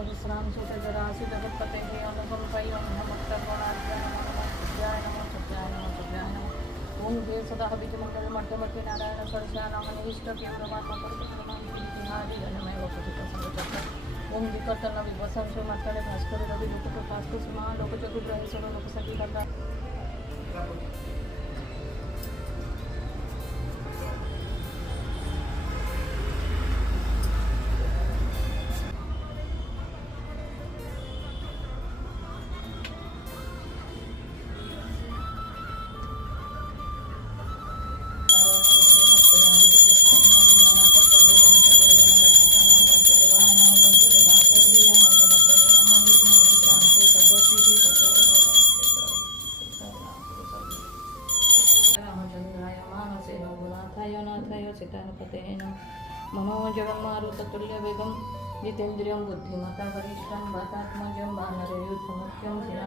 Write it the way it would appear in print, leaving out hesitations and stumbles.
सहस्रांशु जरासु जगत्पते अनुकंपयं नमोत्तरगुणाढ्याय नमो सत्याय नमो सत्याय नमो सत्याय नमो ओम देव सदा बीजमंडल मध्यमति नारायण सरसानामनिष्टप्रियमात्मकर्तृमांतिहारि जनमय वपुषितसंगचक्र ओम विकर्तन विवसंस मात्रे भास्कर रवि लोकट भास्कर सीमा लोक जगुग्रहेश्वर लोकसखी कथा मनोजगन्मारुततुल्य वेगं जितेन्द्रियं बुद्धिमता वरिष्ठं वातात्मजं वानरयुद्धमुख्यं